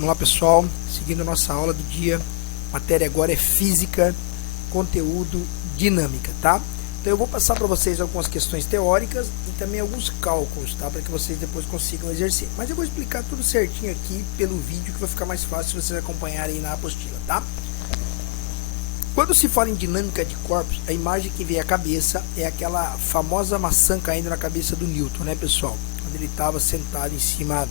Vamos lá, pessoal, seguindo a nossa aula do dia. A matéria agora é física, conteúdo, dinâmica, tá? Então eu vou passar para vocês algumas questões teóricas e também alguns cálculos, tá? Para que vocês depois consigam exercer. Mas eu vou explicar tudo certinho aqui pelo vídeo, que vai ficar mais fácil vocês acompanharem aí na apostila, tá? Quando se fala em dinâmica de corpos, a imagem que vem à cabeça é aquela famosa maçã caindo na cabeça do Newton, né, pessoal? Quando ele estava sentado em cima,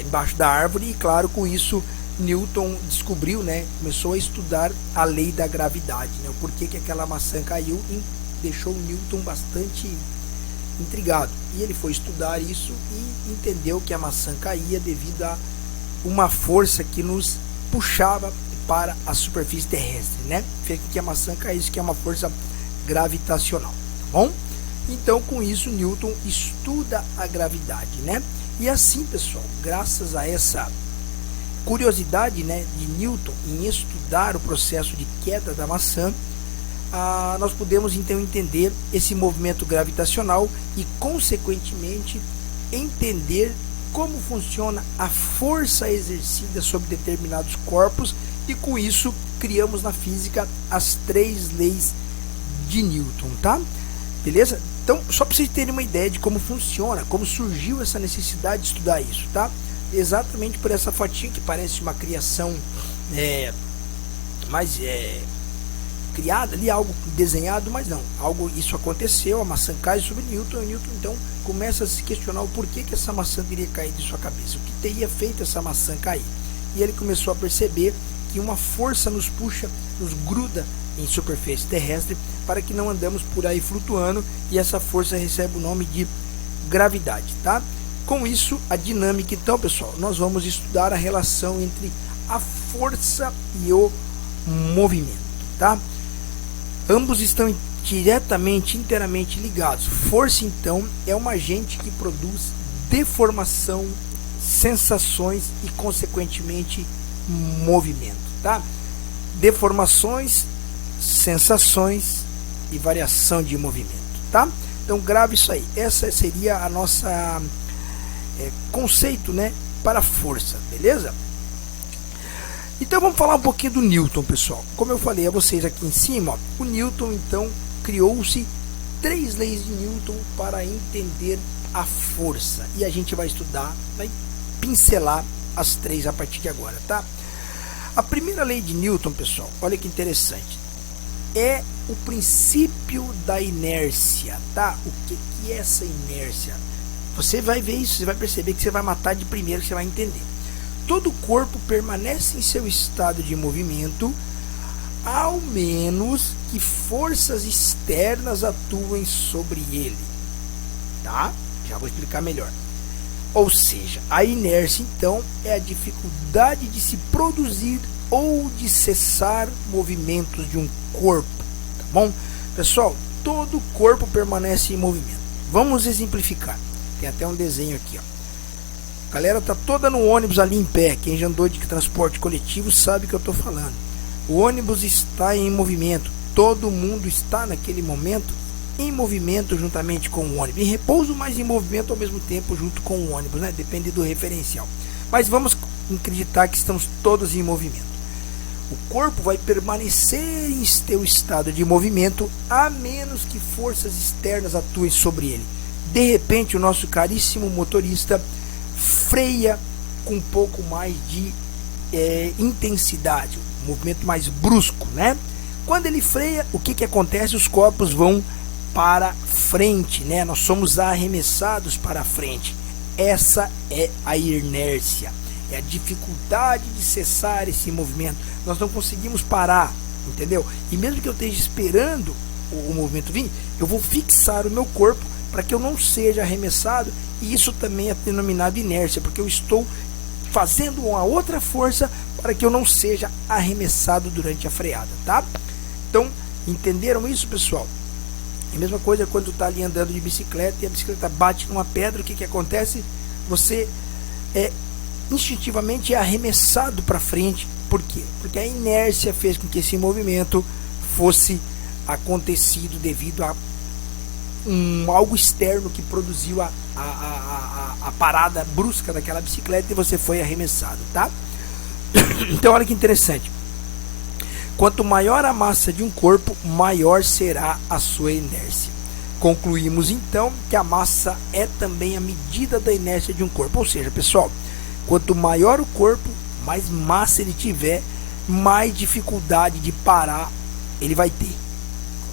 embaixo da árvore, e claro, com isso Newton descobriu, né, começou a estudar a lei da gravidade, né, o porquê que aquela maçã caiu, e deixou o Newton bastante intrigado. E ele foi estudar isso e entendeu que a maçã caía devido a uma força que nos puxava para a superfície terrestre, né? Fez com que a maçã caísse, que é uma força gravitacional, tá bom? Então, com isso, Newton estuda a gravidade, né? E assim, pessoal, graças a essa curiosidade, né, de Newton em estudar o processo de queda da maçã, nós podemos então entender esse movimento gravitacional e, consequentemente, entender como funciona a força exercida sobre determinados corpos, e com isso criamos na física as 3 leis de Newton, tá? Beleza? Então, só para vocês terem uma ideia de como funciona, como surgiu essa necessidade de estudar isso, tá? Exatamente por essa fotinha que parece uma criação criada ali, algo desenhado, mas não, isso aconteceu, a maçã cai sobre Newton, e Newton então começa a se questionar o porquê que essa maçã teria caído de sua cabeça, o que teria feito essa maçã cair. E ele começou a perceber que uma força nos puxa, nos gruda em superfície terrestre, para que não andamos por aí flutuando, e essa força recebe o nome de gravidade, tá? Com isso, a dinâmica, então, pessoal, nós vamos estudar a relação entre a força e o movimento, tá? Ambos estão diretamente, inteiramente ligados. Força, então, é um agente que produz deformação, sensações e, consequentemente, movimento, tá? Deformações, sensações e variação de movimento, tá? Então grave isso aí. Essa seria a nossa conceito, né, para força, beleza? Então vamos falar um pouquinho do Newton, pessoal. Como eu falei a vocês aqui em cima, ó, o Newton então criou-se 3 leis de Newton para entender a força, e a gente vai estudar, vai pincelar as 3 a partir de agora, tá? A primeira lei de Newton, pessoal, olha que interessante, é o princípio da inércia, tá? O que é essa inércia? Você vai ver isso, você vai perceber que você vai matar de primeiro, que você vai entender. Todo corpo permanece em seu estado de movimento, ao menos que forças externas atuem sobre ele, tá? Já vou explicar melhor. Ou seja, a inércia, então, é a dificuldade de se produzir ou de cessar movimentos de um corpo, tá bom? Pessoal, todo corpo permanece em movimento. Vamos exemplificar. Tem até um desenho aqui, ó. A galera tá toda no ônibus ali em pé. Quem já andou de transporte coletivo sabe o que eu tô falando. O ônibus está em movimento. Todo mundo está naquele momento em movimento juntamente com o ônibus, em repouso, mas em movimento ao mesmo tempo junto com o ônibus, né? Depende do referencial. Mas vamos acreditar que estamos todos em movimento. O corpo vai permanecer em seu estado de movimento, a menos que forças externas atuem sobre ele. De repente, o nosso caríssimo motorista freia com um pouco mais de intensidade, um movimento mais brusco, né? Quando ele freia, o que acontece? Os corpos vão para frente, né? Nós somos arremessados para frente. Essa é a inércia, é a dificuldade de cessar esse movimento. Nós não conseguimos parar, entendeu? E mesmo que eu esteja esperando o movimento vir, eu vou fixar o meu corpo para que eu não seja arremessado, e isso também é denominado inércia, porque eu estou fazendo uma outra força para que eu não seja arremessado durante a freada, tá? Então, entenderam isso, pessoal? A mesma coisa quando está ali andando de bicicleta e a bicicleta bate numa pedra, o que acontece? Você instintivamente é arremessado para frente. Por quê? Porque a inércia fez com que esse movimento fosse acontecido devido a algo externo que produziu a parada brusca daquela bicicleta e você foi arremessado, tá? Então olha que interessante. Quanto maior a massa de um corpo, maior será a sua inércia. Concluímos então que a massa é também a medida da inércia de um corpo. Ou seja, pessoal, quanto maior o corpo, mais massa ele tiver, mais dificuldade de parar ele vai ter.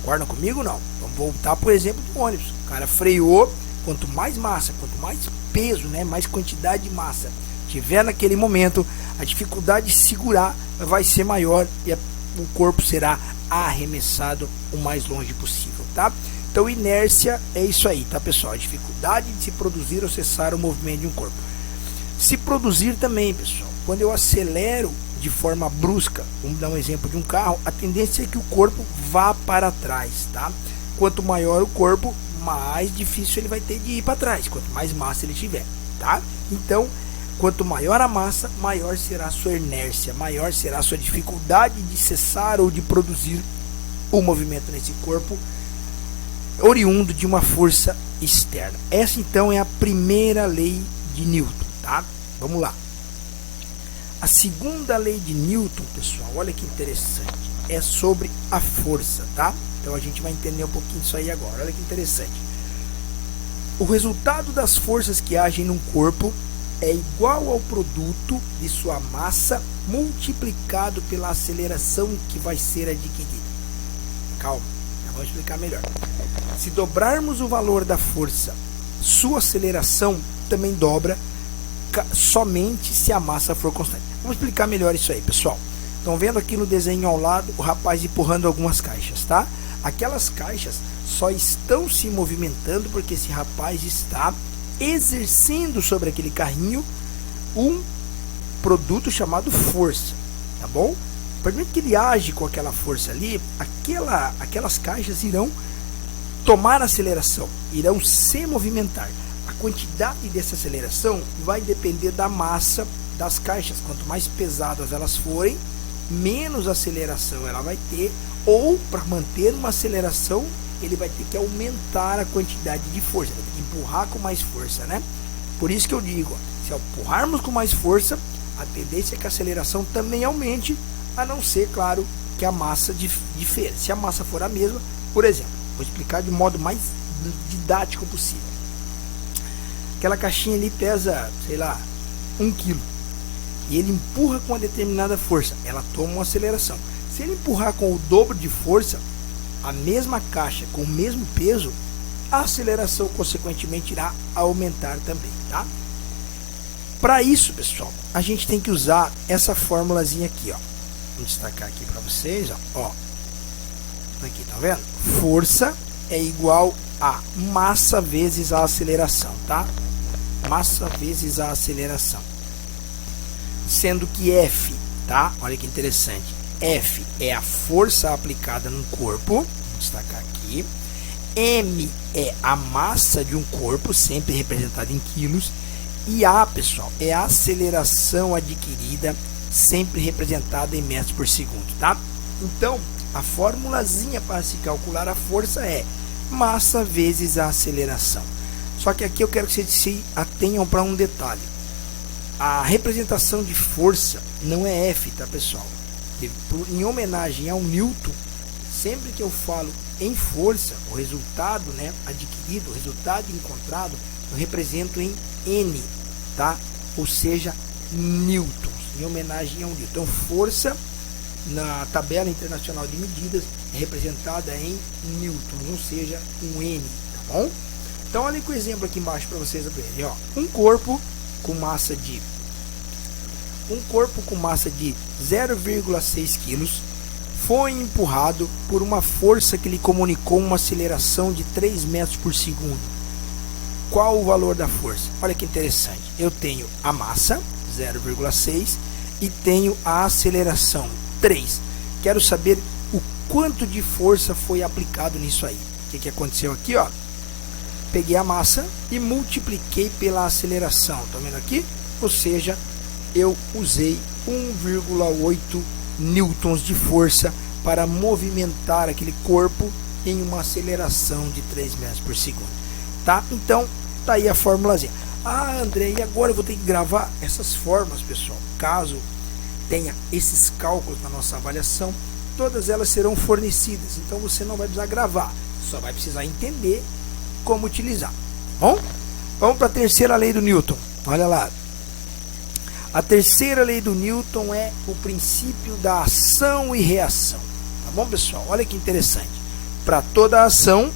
Concordam comigo ou não? Vamos voltar por exemplo do ônibus. O cara freou, quanto mais massa, quanto mais peso, né, mais quantidade de massa tiver naquele momento, a dificuldade de segurar vai ser maior e o corpo será arremessado o mais longe possível, tá? Então inércia é isso aí, tá, pessoal? A dificuldade de se produzir ou cessar o movimento de um corpo. Se produzir também, pessoal, quando eu acelero de forma brusca, vamos dar um exemplo de um carro, a tendência é que o corpo vá para trás, tá? Quanto maior o corpo, mais difícil ele vai ter de ir para trás, quanto mais massa ele tiver, tá? Então, quanto maior a massa, maior será a sua inércia, maior será a sua dificuldade de cessar ou de produzir o movimento nesse corpo, oriundo de uma força externa. Essa então é a primeira lei de Newton, tá? Vamos lá. A segunda lei de Newton, pessoal, olha que interessante, é sobre a força, tá? Então a gente vai entender um pouquinho disso aí agora, olha que interessante. O resultado das forças que agem num corpo é igual ao produto de sua massa multiplicado pela aceleração que vai ser adquirida. Calma, já vou explicar melhor. Se dobrarmos o valor da força, sua aceleração também dobra somente se a massa for constante. Vamos explicar melhor isso aí, pessoal. Estão vendo aqui no desenho ao lado o rapaz empurrando algumas caixas, tá? Aquelas caixas só estão se movimentando porque esse rapaz está exercendo sobre aquele carrinho um produto chamado força, tá bom? Permite que ele age com aquela força ali, aquelas caixas irão tomar aceleração, irão se movimentar. A quantidade dessa aceleração vai depender da massa das caixas. Quanto mais pesadas elas forem, menos aceleração ela vai ter, ou para manter uma aceleração ele vai ter que aumentar a quantidade de força, vai ter que empurrar com mais força, né? Por isso que eu digo, se empurrarmos com mais força, a tendência é que a aceleração também aumente, a não ser, claro, que a massa difere. Se a massa for a mesma, por exemplo, vou explicar de modo mais didático possível. Aquela caixinha ali pesa, sei lá, 1 kg. E ele empurra com uma determinada força, ela toma uma aceleração. Se ele empurrar com o dobro de força, a mesma caixa com o mesmo peso, a aceleração consequentemente irá aumentar também, tá? Para isso, pessoal, a gente tem que usar essa formulazinha aqui, ó. Vou destacar aqui para vocês, ó. Aqui, tá vendo? Força é igual a massa vezes a aceleração, tá? Massa vezes a aceleração. Sendo que F, tá? Olha que interessante. F é a força aplicada no corpo, vou destacar aqui. M é a massa de um corpo, sempre representada em quilos. E A, pessoal, é a aceleração adquirida, sempre representada em metros por segundo, tá? Então, a formulazinha para se calcular a força é massa vezes a aceleração. Só que aqui eu quero que vocês se atenham para um detalhe. A representação de força não é F, tá, pessoal? Em homenagem ao Newton, sempre que eu falo em força, o resultado, né, adquirido, o resultado encontrado, eu represento em N, tá? Ou seja, newtons, em homenagem ao Newton. Então, força na tabela internacional de medidas é representada em newtons, ou seja, um N, tá bom? Então, olha com o exemplo aqui embaixo para vocês verem, ó. Um corpo com massa de 0,6 kg foi empurrado por uma força que lhe comunicou uma aceleração de 3 metros por segundo. Qual o valor da força? Olha que interessante. Eu tenho a massa, 0,6, e tenho a aceleração, 3. Quero saber o quanto de força foi aplicado nisso aí. O que aconteceu aqui, ó? Peguei a massa e multipliquei pela aceleração. Tá vendo aqui? Ou seja, eu usei 1,8 newtons de força para movimentar aquele corpo em uma aceleração de 3 metros por segundo, tá? Então, tá aí a formulazinha. Ah, André, e agora eu vou ter que gravar essas formas, pessoal. Caso tenha esses cálculos na nossa avaliação, todas elas serão fornecidas, então você não vai precisar gravar, só vai precisar entender como utilizar. Bom, vamos para a terceira lei do Newton. Olha lá. A terceira lei do Newton é o princípio da ação e reação. Tá bom, pessoal? Olha que interessante. Para toda ação,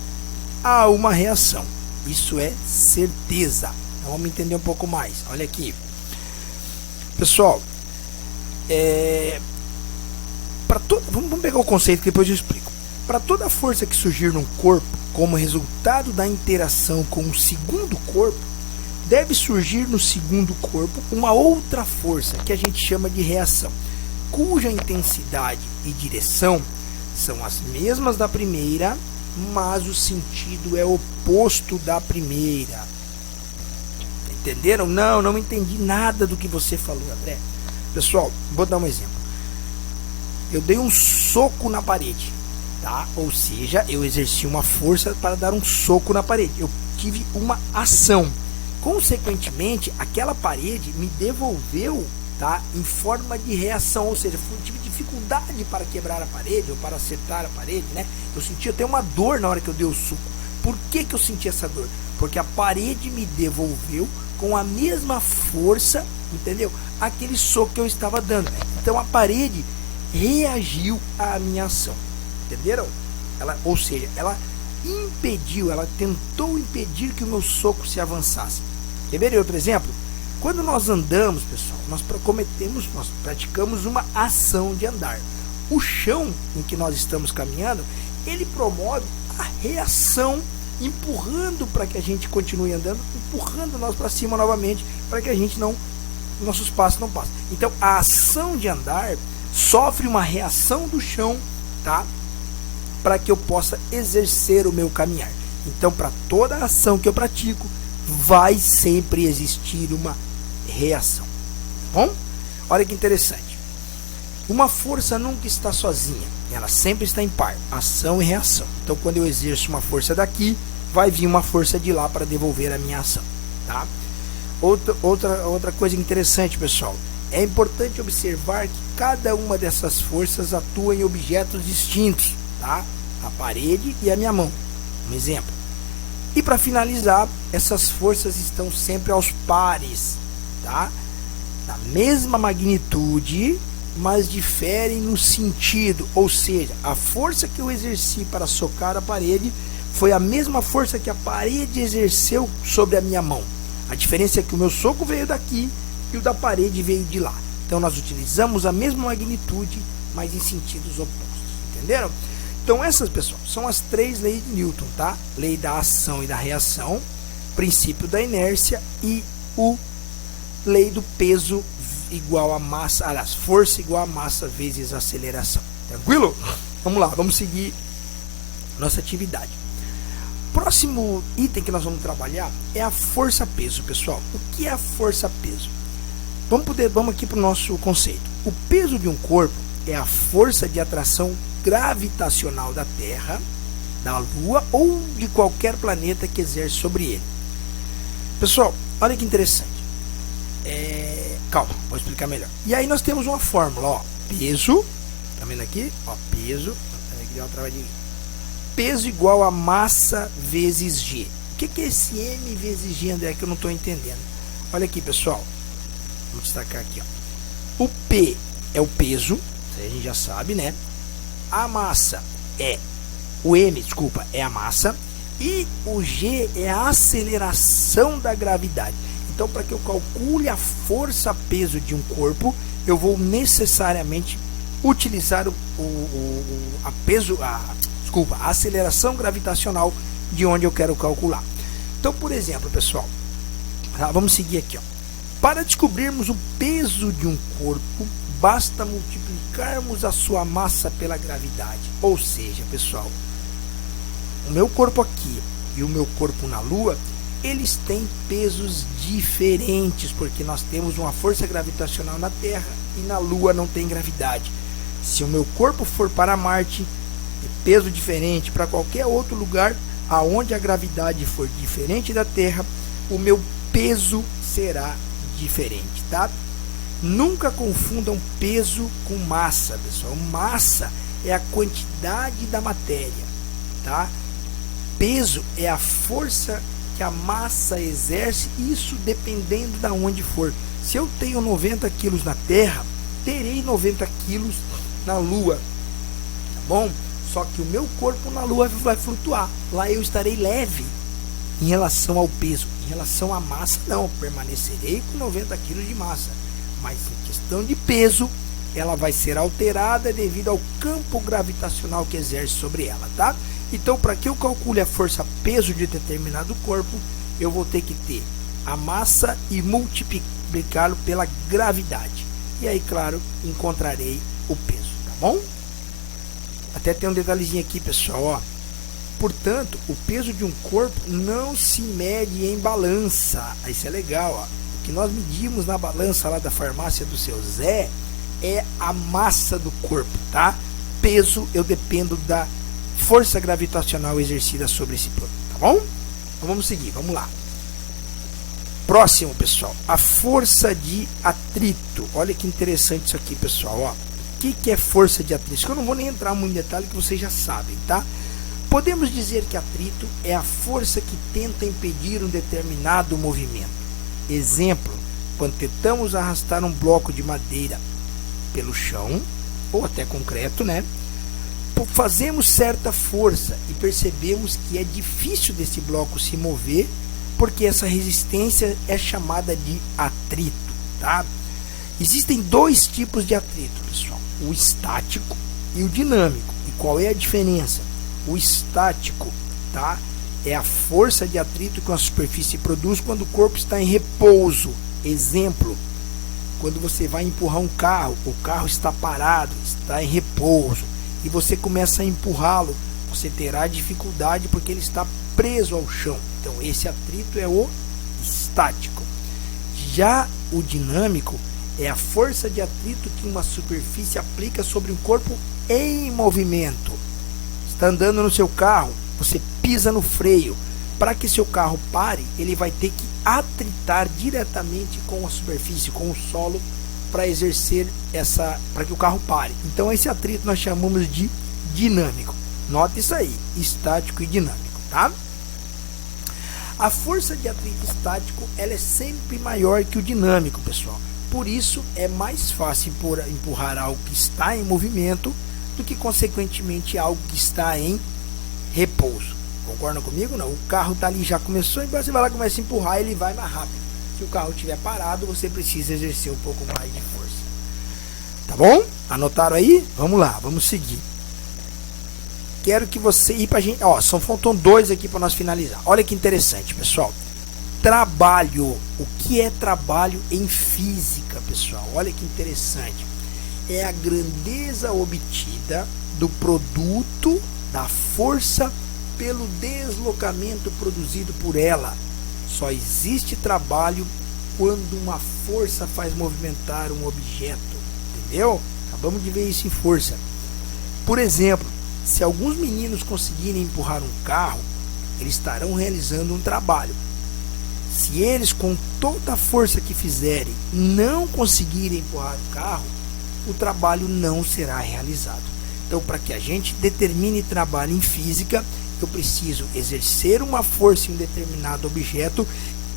há uma reação. Isso é certeza. Então, vamos entender um pouco mais. Olha aqui. Pessoal, vamos pegar o conceito que depois eu explico. Para toda força que surgir num corpo como resultado da interação com o segundo corpo, deve surgir no segundo corpo uma outra força que a gente chama de reação, cuja intensidade e direção são as mesmas da primeira, mas o sentido é oposto da primeira. Entenderam? Não entendi nada do que você falou, André. Pessoal, vou dar um exemplo. Eu dei um soco na parede, tá? Ou seja, eu exerci uma força para dar um soco na parede. Eu tive uma ação. Consequentemente, aquela parede me devolveu, tá, em forma de reação, ou seja, eu tive dificuldade para quebrar a parede ou para acertar a parede, né? Eu senti até uma dor na hora que eu dei o soco. Por que eu senti essa dor? Porque a parede me devolveu com a mesma força, entendeu? Aquele soco que eu estava dando. Então a parede reagiu à minha ação, entenderam? Ou seja, ela impediu, ela tentou impedir que o meu soco se avançasse. Quer ver outro exemplo? Quando nós andamos, pessoal, nós praticamos uma ação de andar. O chão em que nós estamos caminhando, ele promove a reação, empurrando para que a gente continue andando, empurrando nós para cima novamente, para que a gente nossos passos não passem. Então, a ação de andar sofre uma reação do chão, tá? Para que eu possa exercer o meu caminhar. Então, para toda ação que eu pratico, vai sempre existir uma reação. Bom, olha que interessante. Uma força nunca está sozinha, ela sempre está em par, ação e reação. Então, quando eu exerço uma força daqui, vai vir uma força de lá para devolver a minha ação, tá? Outra coisa interessante, pessoal, é importante observar que cada uma dessas forças atua em objetos distintos, tá? A parede e a minha mão, um exemplo. E para finalizar, essas forças estão sempre aos pares, tá? Da mesma magnitude, mas diferem no sentido, ou seja, a força que eu exerci para socar a parede foi a mesma força que a parede exerceu sobre a minha mão. A diferença é que o meu soco veio daqui e o da parede veio de lá. Então nós utilizamos a mesma magnitude, mas em sentidos opostos. Entenderam? Então essas, pessoal, são as 3 leis de Newton, tá? Lei da ação e da reação, princípio da inércia e lei do peso igual a massa, aliás, força igual a massa vezes aceleração. Tranquilo? Vamos lá, vamos seguir nossa atividade. Próximo item que nós vamos trabalhar é a força-peso, pessoal. O que é a força-peso? Vamos aqui para o nosso conceito. O peso de um corpo é a força de atração gravitacional da Terra, da Lua ou de qualquer planeta que exerce sobre ele. Pessoal, olha que interessante. Calma, vou explicar melhor. E aí nós temos uma fórmula, ó, peso, tá vendo aqui? Ó, peso, peso igual a massa vezes G. O que é esse M vezes G, André, que eu não estou entendendo? Olha aqui, pessoal. Vou destacar aqui, ó. O P é o peso, isso aí a gente já sabe, né? A massa é a massa e o G é a aceleração da gravidade. Então, para que eu calcule a força-peso de um corpo, eu vou necessariamente utilizar a aceleração gravitacional de onde eu quero calcular. Então, por exemplo, pessoal, vamos seguir aqui, ó. Para descobrirmos o peso de um corpo, basta multiplicarmos a sua massa pela gravidade. Ou seja, pessoal, o meu corpo aqui e o meu corpo na Lua, eles têm pesos diferentes, porque nós temos uma força gravitacional na Terra e na Lua não tem gravidade. Se o meu corpo for para Marte, peso diferente para qualquer outro lugar aonde a gravidade for diferente da Terra, o meu peso será diferente, tá? Nunca confundam peso com massa, pessoal. Massa é a quantidade da matéria, tá? Peso é a força que a massa exerce, isso dependendo da onde for. Se eu tenho 90 quilos na Terra, terei 90 quilos na Lua, tá bom? Só que o meu corpo na Lua vai flutuar. Lá eu estarei leve em relação ao peso. Em relação à massa, não. Permanecerei com 90 quilos de massa. Mas em questão de peso, ela vai ser alterada devido ao campo gravitacional que exerce sobre ela, tá? Então, para que eu calcule a força-peso de determinado corpo, eu vou ter que ter a massa e multiplicá-lo pela gravidade. E aí, claro, encontrarei o peso, tá bom? Até tem um detalhezinho aqui, pessoal, ó. Portanto, o peso de um corpo não se mede em balança. Isso é legal, ó. O que nós medimos na balança lá da farmácia do seu Zé é a massa do corpo, tá? Peso, eu dependo da força gravitacional exercida sobre esse plano, tá bom? Então vamos seguir, vamos lá. Próximo, pessoal, a força de atrito. Olha que interessante isso aqui, pessoal, ó. O que é força de atrito? Eu não vou nem entrar muito em detalhe, que vocês já sabem, tá? Podemos dizer que atrito é a força que tenta impedir um determinado movimento. Exemplo, quando tentamos arrastar um bloco de madeira pelo chão, ou até concreto, né? Fazemos certa força e percebemos que é difícil desse bloco se mover, porque essa resistência é chamada de atrito, tá? Existem dois tipos de atrito, pessoal, o estático e o dinâmico. E qual é a diferença? O estático, tá, é a força de atrito que uma superfície produz quando o corpo está em repouso. Exemplo, quando você vai empurrar um carro, o carro está parado, está em repouso, e você começa a empurrá-lo, você terá dificuldade porque ele está preso ao chão. Então esse atrito é o estático. Já o dinâmico é a força de atrito que uma superfície aplica sobre um corpo em movimento. Está andando no seu carro, você pisa no freio. Para que seu carro pare, ele vai ter que atritar diretamente com a superfície, com o solo, para exercer para que o carro pare. Então esse atrito nós chamamos de dinâmico. Nota isso aí, estático e dinâmico, tá? A força de atrito estático, ela é sempre maior que o dinâmico, pessoal. Por isso é mais fácil empurrar algo que está em movimento do que consequentemente algo que está em repouso. Concordam comigo? Não. O carro está ali, já começou, então você vai lá e começa a empurrar, ele vai mais rápido. Se o carro estiver parado, você precisa exercer um pouco mais de força. Tá bom? Anotaram aí? Vamos lá, vamos seguir. Quero que você ir pra gente. Ó, faltam dois aqui para nós finalizar. Olha que interessante, pessoal. Trabalho. O que é trabalho em física, pessoal? Olha que interessante. É a grandeza obtida do produto da força pelo deslocamento produzido por ela. Só existe trabalho quando uma força faz movimentar um objeto, entendeu? Acabamos de ver isso em força. Por exemplo, se alguns meninos conseguirem empurrar um carro, eles estarão realizando um trabalho. Se eles, com toda a força que fizerem, não conseguirem empurrar o carro, o trabalho não será realizado. Então, para que a gente determine trabalho em física, eu preciso exercer uma força em um determinado objeto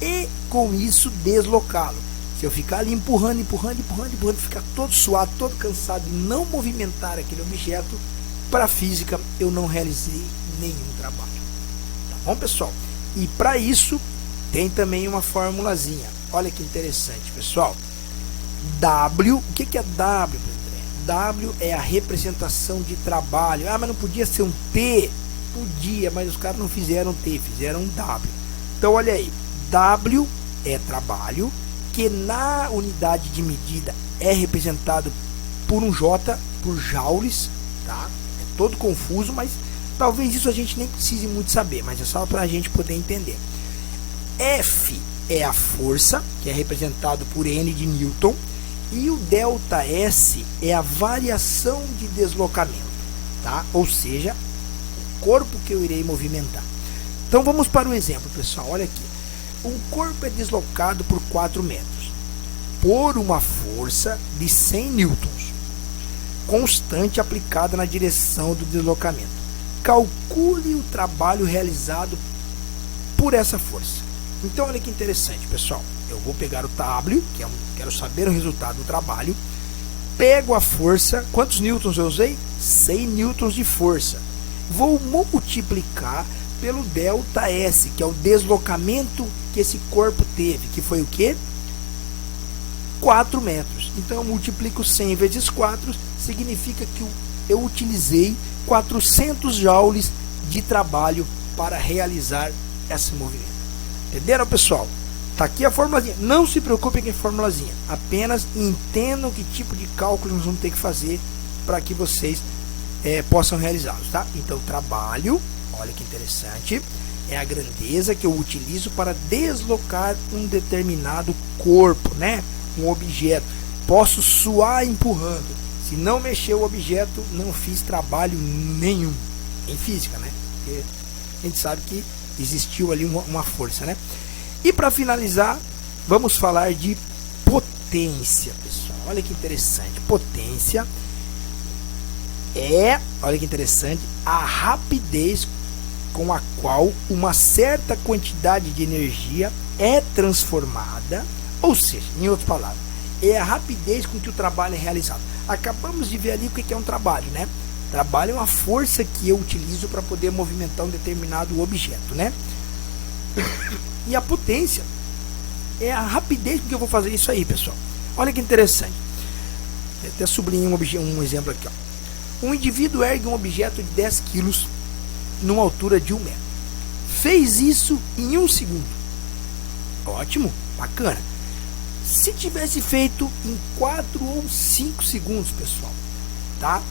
e, com isso, deslocá-lo. Se eu ficar ali empurrando, ficar todo suado, todo cansado e não movimentar aquele objeto, para a física eu não realizei nenhum trabalho. Tá bom, pessoal? E para isso, tem também uma formulazinha. Olha que interessante, pessoal. W, o que é W, André? W é a representação de trabalho. Ah, mas não podia ser um T? Podia, mas os caras não fizeram T, fizeram um W. Então, olha aí. W é trabalho, que na unidade de medida é representado por um J, por joules, tá? É todo confuso, mas talvez isso a gente nem precise muito saber, mas é só para a gente poder entender. F é a força, que é representado por N de Newton, e o ΔS é a variação de deslocamento. tá? Ou seja, o corpo que eu irei movimentar. Então vamos para o exemplo, pessoal. Olha aqui. Um corpo é deslocado por 4 metros por uma força de 100 newtons, constante aplicada na direção do deslocamento. Calcule o trabalho realizado por essa força. Então olha que interessante, pessoal. Eu vou pegar o W, que quero saber o resultado do trabalho. Pego a força, quantos newtons eu usei? 100 newtons de força. Vou multiplicar pelo ΔS, que é o deslocamento que esse corpo teve, que foi o quê? 4 metros. Então eu multiplico 100 vezes 4, significa que eu utilizei 400 joules de trabalho para realizar esse movimento. Entenderam, pessoal? Tá aqui a formulazinha. Não se preocupem com a formulazinha. Apenas entendam que tipo de cálculo nós vamos ter que fazer para que vocês possam realizá-los, tá? Então, trabalho, olha que interessante, é a grandeza que eu utilizo para deslocar um determinado corpo, né? Um objeto. Posso suar empurrando. Se não mexer o objeto, não fiz trabalho nenhum. Em física, né? Porque a gente sabe que existiu ali uma força, né? E para finalizar, vamos falar de potência, pessoal. Olha que interessante. Potência olha que interessante, a rapidez com a qual uma certa quantidade de energia é transformada, ou seja, em outras palavras, é a rapidez com que o trabalho é realizado. Acabamos de ver ali o que é um trabalho, né? Trabalho é uma força que eu utilizo para poder movimentar um determinado objeto, né? E a potência é a rapidez com que eu vou fazer isso aí, pessoal. Olha que interessante. Eu até sublinhei um exemplo aqui, ó. Um indivíduo ergue um objeto de 10 quilos numa altura de 1 metro. Fez isso em 1 segundo. Ótimo, bacana. Se tivesse feito em 4 ou 5 segundos, pessoal, tá?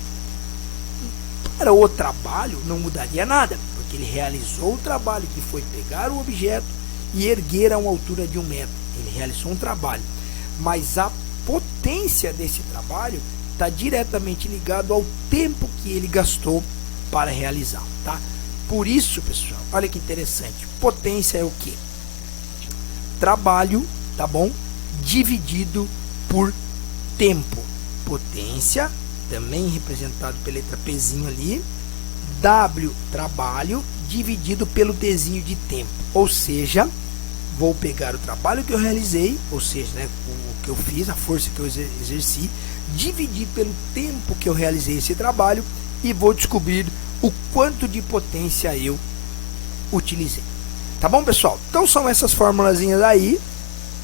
Para o trabalho não mudaria nada, porque ele realizou o trabalho que foi pegar o objeto e erguer a uma altura de 1 metro. Ele realizou um trabalho, mas a potência desse trabalho está diretamente ligado ao tempo que ele gastou para realizar, tá? Por isso, pessoal, olha que interessante. Potência é o quê? Trabalho, tá bom? Dividido por tempo. Potência, também representado pela letra Pzinho ali. W, trabalho, dividido pelo Tzinho de tempo. Ou seja, vou pegar o trabalho que eu realizei, ou seja, né, o que eu fiz, a força que eu exerci, dividir pelo tempo que eu realizei esse trabalho e vou descobrir o quanto de potência eu utilizei. Tá bom, pessoal? Então são essas formulazinhas aí,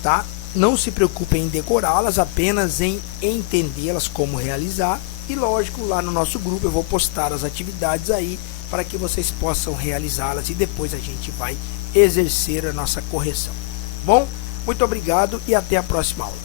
tá? Não se preocupem em decorá-las, apenas em entendê-las, como realizar. E lógico, lá no nosso grupo eu vou postar as atividades aí para que vocês possam realizá-las e depois a gente vai exercer a nossa correção. Bom, muito obrigado e até a próxima aula.